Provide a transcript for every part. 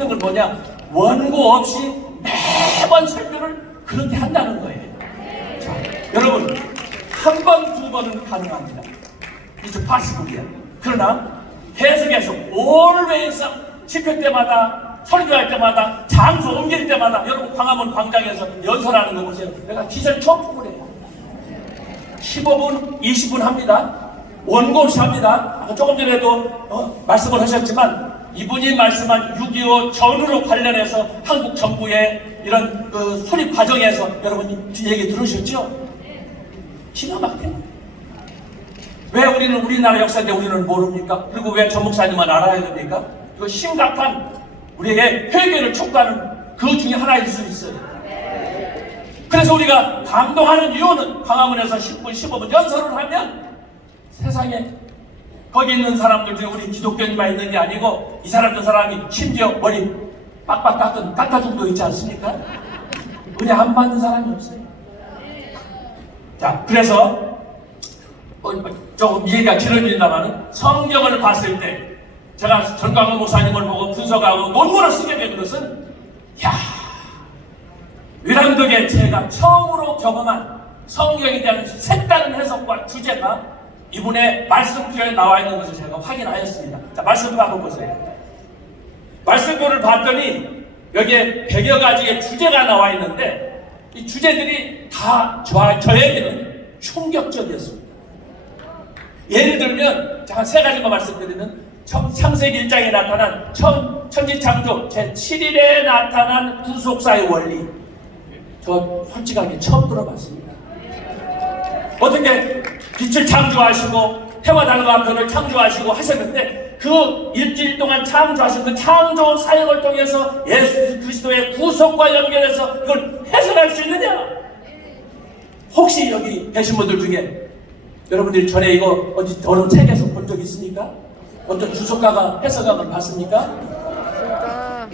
있는 건 뭐냐? 원고 없이 매번 설교를 그렇게 한다는 거예요. 자, 여러분 한 번, 두 번은 가능합니다. 이제 80분이야. 그러나 계속해서 always 집회 때마다 설교할 때마다 장소 옮길 때마다 여러분 광화문 광장에서 연설하는 거 보세요. 내가 기절 초풍을 해요. 15분, 20분 합니다. 원고 없이 합니다. 아까 조금 전에도 어, 말씀을 하셨지만 이분이 말씀한 6.25 전후로 관련해서 한국 정부의 이런 그 수립 과정에서 여러분 얘기 들으셨죠? 기가 막혀요. 왜 우리는 우리나라 역사인데 우리는 모릅니까? 그리고 왜 전 목사님만 알아야 됩니까? 이거 심각한 우리에게 회개를 촉구하는 그 중에 하나일 수 있어요. 그래서 우리가 감동하는 이유는 광화문에서 10분, 15분 연설을 하면 세상에 거기 있는 사람들 중에 우리 기독교인만 있는 게 아니고 이 사람 저 사람이 심지어 머리 빡빡 깎은 깎아줌도 있지 않습니까? 은혜 안 받는 사람이 없어요. 자, 그래서 어, 조금 이해가 길어진다면 성경을 봤을 때 제가 전광훈 목사님을 보고 분석하고 논문을 쓰게 된 것은 야 위람독에 제가 처음으로 경험한 성경에 대한 색다른 해석과 주제가 이분의 말씀표에 나와 있는 것을 제가 확인하였습니다. 자, 말씀표 한번 보세요. 말씀표를 봤더니 여기에 100여 가지의 주제가 나와 있는데 이 주제들이 다 저, 저에게는 충격적이었습니다. 예를 들면 제가 세 가지만 말씀드리면 청- 창세기 1장에 나타난 천, 천지창조 제7일에 나타난 구속사의 원리 저 솔직하게 처음 들어봤습니다. 어떻게 빛을 창조하시고 해와 달과 별을 창조하시고 하셨는데 그 일주일 동안 창조하신 그 창조 사역을 통해서 예수 그리스도의 구속과 연결해서 이걸 해석할 수 있느냐? 혹시 여기 계신 분들 중에 여러분들이 전에 이거 어디 어느 책에서 본 적 있습니까? 어떤 주석가가 해석한 걸 봤습니까?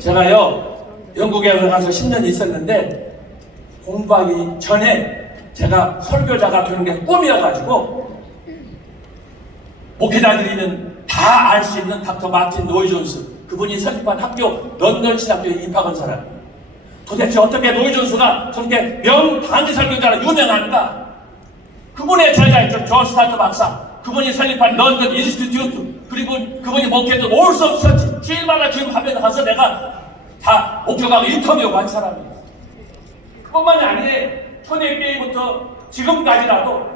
제가요 영국에 가서 10년 있었는데 공부하기 전에 제가 설교자가 되는 게 꿈이어가지고 목회자들이는 다 알 수 있는 닥터 마틴 노이 존스 그분이 설립한 학교 런던 신학교에 입학한 사람이에요. 도대체 어떻게 노이 존스가 저렇게 명강의 설교자로 유명한가? 그분의 제자 있죠 존 스타트 박사 그분이 설립한 런던 인스티튜트 그리고 그분이 목회했던 오브 서치 주일마다 지금 화면에 가서 내가 다 목표가고 인터뷰하고 한 사람이에요. 그것만이 아니에요. 초대교회부터 지금까지라도